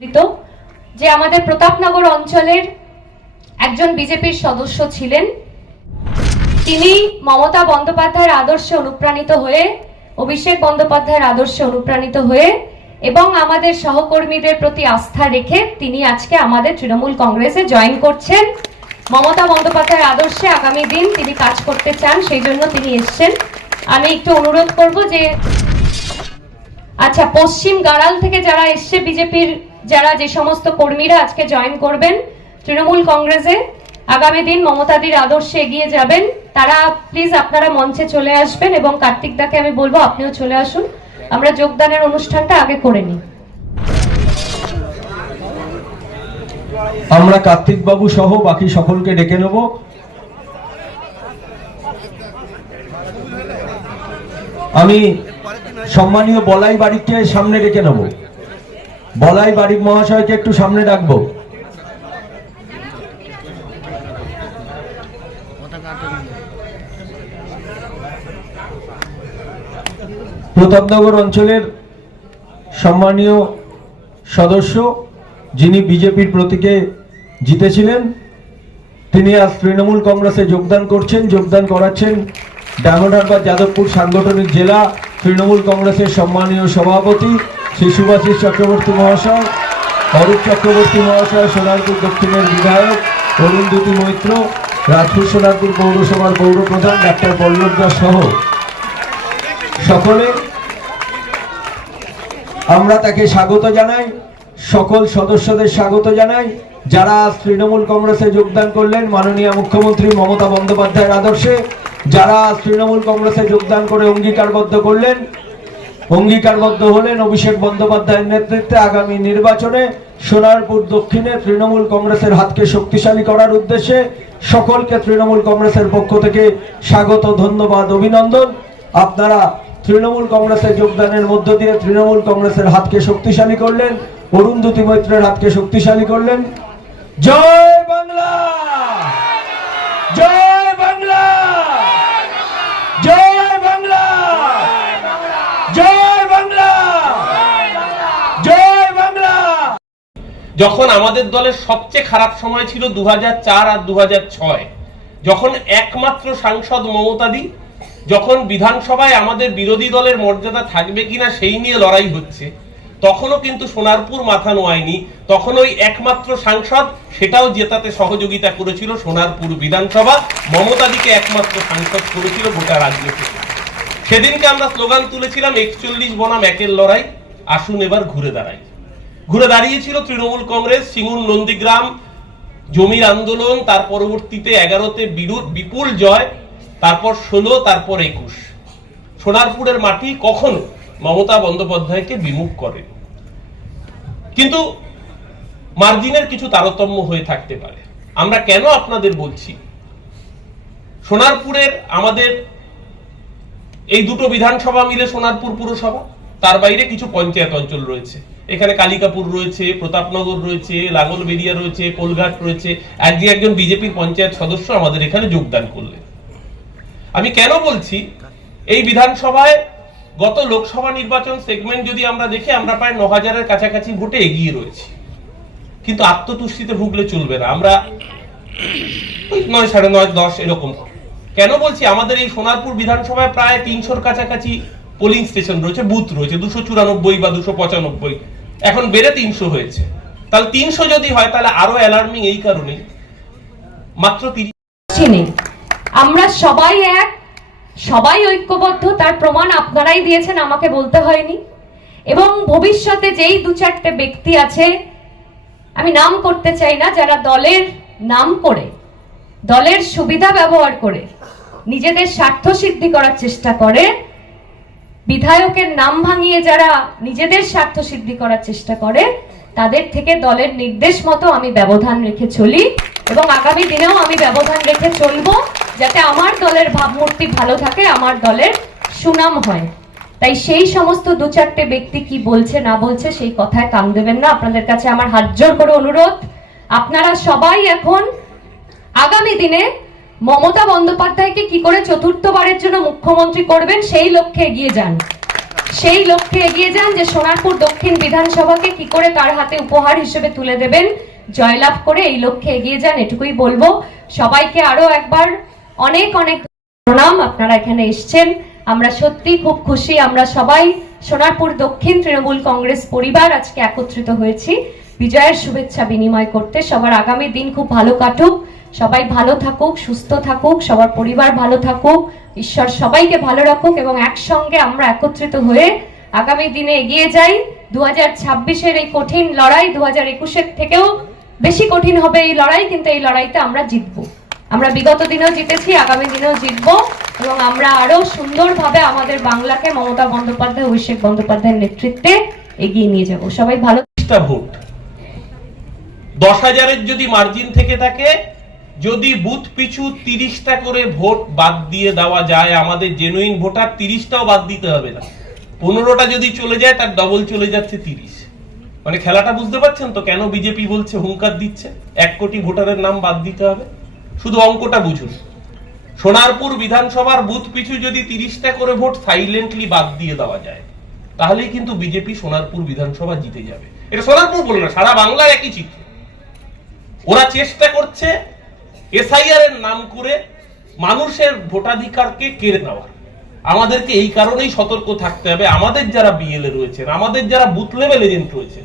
যে আমাদের প্রতাপনগর অঞ্চলের একজন বিজেপির সদস্য ছিলেন, তিনি মমতা বন্দ্যোপাধ্যায়ের আদর্শে অনুপ্রাণিত হয়ে, অভিষেক বন্দ্যোপাধ্যায়ের আদর্শে অনুপ্রাণিত হয়ে এবং আমাদের সহকর্মীদের প্রতি আস্থা রেখে তিনি আজকে আমাদের তৃণমূল কংগ্রেসে জয়েন করছেন। মমতা বন্দ্যোপাধ্যায়ের আদর্শে আগামী দিন তিনি কাজ করতে চান, সেই জন্য তিনি এসছেন। আমি একটু অনুরোধ করব যে আচ্ছা, পশ্চিম গাড়াল থেকে যারা এসছে, বিজেপির যারা যে সমস্ত কর্মীরা আজকে জয়েন করবেন তৃণমূল কংগ্রেসে, আগামী দিন মমতাদির আদর্শে এগিয়ে যাবেন, তারা প্লিজ আপনারা মঞ্চে চলে আসবেন এবং কার্তিক দাকে আমি বলবো আপনিও চলে আসুন, আমরা যোগদানের অনুষ্ঠানটা আগে করে নিই। আমরা কার্তিক বাবু সহ বাকি সকলকে ডেকে নেব। আমি সম্মানীয় বলাই বাড়িকে সামনে ডেকে নেব। বলাই বাড়িক মহাশয়কে একটু সামনে ডাকবো। প্রতাপনগর অঞ্চলের সম্মানীয় সদস্য, যিনি বিজেপির প্রতীকে জিতেছিলেন, তিনি আজ তৃণমূল কংগ্রেসে যোগদান করছেন। যোগদান করাচ্ছেন ডায়মন্ডহারবার যাদবপুর সাংগঠনিক জেলা তৃণমূল কংগ্রেসের সম্মানীয় সভাপতি শ্রী সুভাষিস চক্রবর্তী মহাশয়, অরূপ চক্রবর্তী মহাশয়, সোনারপুর দক্ষিণের বিধায়ক অরুন্ধতী মৈত্র, রাজপুর সোনারপুর পৌরসভার পৌরপ্রধান ডাক্তার পল্লব দাস সহ সকলে আমরা তাকে স্বাগত জানাই। সকল সদস্যদের স্বাগত জানাই যারা তৃণমূল কংগ্রেসে যোগদান করলেন মাননীয় মুখ্যমন্ত্রী মমতা বন্দ্যোপাধ্যায়ের আদর্শে, যারা তৃণমূল কংগ্রেসে যোগদান করে অঙ্গীকারবদ্ধ হলেন অভিষেক বন্দ্যোপাধ্যায়ের নেতৃত্বে আগামী নির্বাচনে সোনারপুর দক্ষিণে তৃণমূল কংগ্রেসের হাতকে শক্তিশালী করার উদ্দেশ্যে সকলকে তৃণমূল কংগ্রেসের পক্ষ থেকে স্বাগত, ধন্যবাদ, অভিনন্দন। আপনারা তৃণমূল কংগ্রেসে যোগদানের মধ্য দিয়ে তৃণমূল কংগ্রেসের হাতকে শক্তিশালী করলেন, অরুন্ধতী মৈত্রের হাতকে শক্তিশালী করলেন। জয় বাংলা, জয় বাংলা, জয় বাংলা, জয় বাংলা, জয় বাংলা। যখন আমাদের দলের সবচেয়ে খারাপ সময় ছিল 2004 আর 2006, যখন একমাত্র সাংসদ মমতাদি, যখন বিধানসভায় আমাদের বিরোধী দলের মর্যাদা থাকবে কিনা সেই নিয়ে লড়াই হচ্ছে, তখনও কিন্তু সোনারপুর মাথা নোয়ায়নি। তখন ওই একমাত্র সাংসদ, সেটাও জেতাতে সহযোগিতা করেছিল সোনারপুর বিধানসভা, মমতাদিকে একমাত্র সাংসদ করেছিল গোটা রাজ্য থেকে। সেদিনকে আমরা স্লোগান তুলেছিলাম 41 বনাম 1-এর লড়াই, আসুন এবার ঘুরে দাঁড়াই। ঘুরে দাঁড়িয়েছিল তৃণমূল কংগ্রেস। সিঙ্গুর নন্দীগ্রাম জমির আন্দোলন, তার পরবর্তীতে 11তে বিপুল জয়, তারপর 16, তারপর 21। সোনারপুরের মাটি কখনো মমতা বন্দ্যোপাধ্যায়কে বিমুখ করে, কিন্তু মার্জিনের কিছু তারতম্য হয়ে থাকতে পারে। আমরা কেন আপনাদের বলছি, সোনারপুরের আমাদের এই দুটো বিধানসভা মিলে সোনারপুর পুরসভা, তার বাইরে কিছু পঞ্চায়েত অঞ্চল রয়েছে। এখানে কালিকাপুর রয়েছে, প্রতাপনগর রয়েছে, লাঙ্গলবেড়িয়া রয়েছে, কোলঘাট রয়েছে। আজকে একজন বিজেপির পঞ্চায়েত সদস্য আমাদের এখানে যোগদান করলেন। আমি কেন বলছি, এই বিধানসভায় গত লোকসভা নির্বাচন সেগমেন্ট যদি আমরা দেখি, আমরা প্রায় 9000-এর কাছাকাছি ভোটে এগিয়ে রয়েছি, কিন্তু আত্মতুষ্টিতে ভুগলে চলবে না। আমরা 9, 9.5, 10 এরকম। কেন বলছি, আমাদের এই সোনারপুর বিধানসভায় প্রায় 300-র কাছাকাছি পোলিং স্টেশন রয়েছে, বুথ রয়েছে, 294 বা 295, এখন বেড়ে 300 হয়েছে। তাহলে 300 যদি হয়, তাহলে আরো অ্যালার্মিং এই কারণে মাত্র 30। আমরা সবাই এক, সবাই ঐক্যবদ্ধ, তার প্রমাণ আপনারাই দিয়েছেন, আমাকে বলতে হয়নি। এবং ভবিষ্যতে যেই 2-4টে ব্যক্তি আছে, আমি নাম করতে চাই না, যারা দলের নাম করে, দলের সুবিধা ব্যবহার করে নিজেদের স্বার্থ সিদ্ধি করার চেষ্টা করে, বিধায়কের নাম ভাঙিয়ে যারা নিজেদের স্বার্থ সিদ্ধি করার চেষ্টা করে, তাদের থেকে দলের নির্দেশ মতো আমি ব্যবধান রেখে চলি এবং আগামী দিনেও আমি ব্যবধান রেখে চলবো, যাতে আমার দলের ভাবমূর্তি ভালো থাকে, আমার দলের সুনাম হয়। তাই সেই সমস্ত 2-4টে ব্যক্তি কি বলছে না বলছে সেই কথায় কান দেবেন না। আপনাদের কাছে আমার হাত জোর করে অনুরোধ, আপনারা সবাই এখন আগামী দিনে মমতা বন্দ্যোপাধ্যায়কে কি করে চতুর্থবারের জন্য মুখ্যমন্ত্রী করবেন সেই লক্ষ্যে এগিয়ে যান। সেই লক্ষ্যে এগিয়ে যান যে সোনারপুর দক্ষিণ বিধানসভাকে কি করে তার হাতে উপহার হিসেবে তুলে দেবেন, জয়লাভ করে এই লক্ষ্যে এগিয়ে যান, এটুকুই বলবো। সবাইকে আরো একবার অনেক অনেক প্রণাম, আপনারা এখানে এসছেন, আমরা সত্যি খুব খুশি। আমরা সবাই সোনারপুর দক্ষিণ তৃণমূল কংগ্রেস পরিবার আজকে একত্রিত হয়েছি বিজয়ের শুভেচ্ছা বিনিময় করতে। সবার আগামী দিন খুব ভালো কাটুক, সবাই ভালো থাকুক, সুস্থ থাকুক, সবার পরিবার ভালো থাকুক, ঈশ্বর সবাইকে ভালো রাখুক এবং একসঙ্গে আমরা একত্রিত হয়ে আগামী দিনে এগিয়ে যাই। 2026-এর এই কঠিন লড়াই 2021-এর থেকেও বেশি কঠিন হবে এই লড়াই, কিন্তু এই লড়াইতে আমরা জিতবো। আমরা বিগত দিনেও জিতেছি, আগামী দিনেও জিতবো এবং আমরা আরো সুন্দরভাবে আমাদের বাংলাকে মমতা বন্দ্যোপাধ্যায়, অভিষেক বন্দ্যোপাধ্যায়ের নেতৃত্বে এগিয়ে নিয়ে যাব। সবাই ভালো। ভোট 10,000-এর যদি মার্জিন থেকে থাকে, যদি বুথ পিছু 30টা করে ভোট বাদ দিয়ে দেওয়া যায়, আমাদের জেনুইন ভোটার 30টাও বাদ দিতে হবে না, 15টা যদি চলে যায় তার ডবল চলে যাচ্ছে 30। মানে খেলাটা বুঝতে পারছেন তো কেন বিজেপি বলছে, হুঙ্কার দিচ্ছে 1 কোটি ভোটারের নাম বাদ দিতে হবে। শুধু অঙ্কটা বুঝুন, সোনারপুর বিধানসভার বুথ পিছু যদি 30টা করে ভোট সাইলেন্টলি বাদ দিয়ে দেওয়া যায়, তাহলেই কিন্তু বিজেপি সোনারপুর বিধানসভা জিতে যাবে। এটা সোনারপুর বলে না, সারা বাংলার একই চিত্র। ওরা চেষ্টা করছে এসআইআর এর নাম করে মানুষের ভোটাধিকারকে কেড়ে নেওয়া। আমাদেরকে এই কারণেই সতর্ক থাকতে হবে, আমাদের যারা বিএলএ রয়েছেন, আমাদের যারা বুথ লেভেল এজেন্ট রয়েছেন,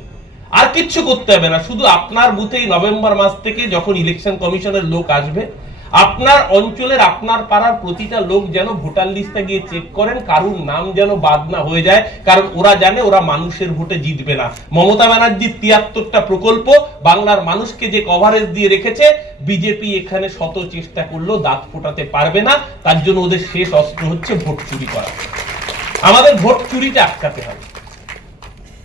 আর কিচ্ছু করতে হবে না। শুধু আপনার বুথেই নভেম্বর মাস থেকে যখন ইলেকশন কমিশনের লোক আসবে, আপনার অঞ্চলের, আপনার পাড়ার প্রতিটা লোক যেন ভোটার লিস্টে গিয়ে চেক করেন, কারুর নাম যেন বাদ না হয়ে যায়, কারণ ওরা জানে ওরা মানুষের ভোটে জিতবে না। মমতা ব্যানার্জির 73টা প্রকল্প বাংলার মানুষকে যে কভারেজ দিয়ে রেখেছে, বিজেপি এখানে শত চেষ্টা করলেও দাঁত ফোটাতে পারবে না। তার জন্য ওদের শেষ অস্ত্র হচ্ছে ভোট চুরি করা। আমাদের ভোট চুরিটা আটকাতে হবে।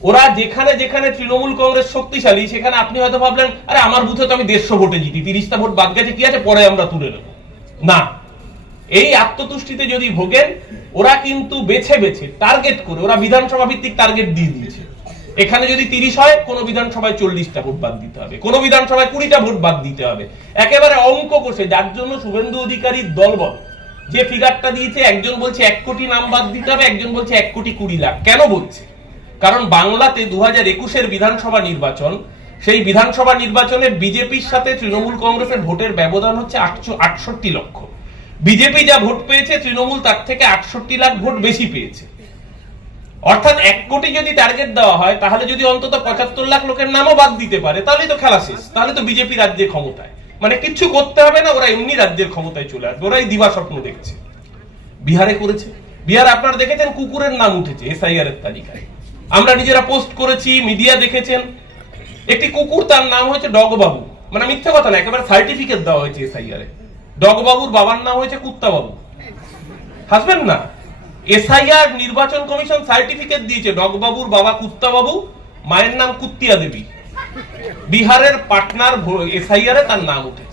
ওরা যেখানে যেখানে তৃণমূল কংগ্রেস শক্তিশালী, সেখানে আপনি হয়তো ভাবলেন আরে আমার বুথে তো আমি 150 ভোটে জিতি, 30টা ভোট বাদ গেছে, কি আছে, পরে আমরা তুলে নেব। না, এই আত্মতুষ্টিতে যদি ভোগেন, ওরা কিন্তু বেছে বেছে টার্গেট করে, ওরা বিধানসভা ভিত্তিক টার্গেট দিয়ে দিয়েছে। এখানে যদি 30 হয়, কোন বিধানসভায় 40টা ভোট বাদ দিতে হবে, কোন বিধানসভায় 20টা ভোট বাদ দিতে হবে, একেবারে অঙ্ক কষে। যার জন্য শুভেন্দু অধিকারীর দলবল যে ফিগারটা দিয়েছে, একজন বলছে 1 কোটি নাম বাদ দিতে হবে, একজন বলছে 1 কোটি 20 লাখ। কেন বলছে? কারণ বাংলাতে 2021-এর বিধানসভা নির্বাচন, সেই বিধানসভা নির্বাচনে বিজেপির সাথে তৃণমূল কংগ্রেসের ভোটের ব্যবধান হচ্ছে 68 লক্ষ। বিজেপি যা ভোট পেয়েছে, তৃণমূল তার থেকে 68 লাখ ভোট বেশি পেয়েছে। অর্থাৎ 1 কোটি যদি টার্গেট দেওয়া হয়, তাহলে যদি অন্তত 75 লাখ লোকের নামও বাদ দিতে পারে, তাহলেই তো খেলা শেষ, তাহলে তো বিজেপি রাজ্যে ক্ষমতায়। মানে কিচ্ছু করতে হবে না, ওরা এমনি রাজ্যের ক্ষমতায় চলে আসবে। ওরাই দিবা স্বপ্ন দেখছে। বিহারে করেছে, বিহারে আপনারা দেখেছেন কুকুরের নাম উঠেছে এসআইআর এর তালিকায়। আমরা নিজেরা পোস্ট করেছি, মিডিয়া দেখেছেন। একটি কুকুর, তার নাম হয়েছে ডগবাবু, মানে মিথ্যা কথা না, একেবারে সার্টিফিকেট দেওয়া হয়েছে এসআইআর এ। ডগবাবুর বাবার নাম হয়েছে কুত্তাবাবু। হাসবেন না, এসআইআর নির্বাচন কমিশন সার্টিফিকেট দিয়েছে, ডগবাবুর বাবা কুত্তাবাবু, মায়ের নাম কুত্তিয়া দেবী। বিহারের পাটনার এসআইআর এ তার নাম উঠেছে।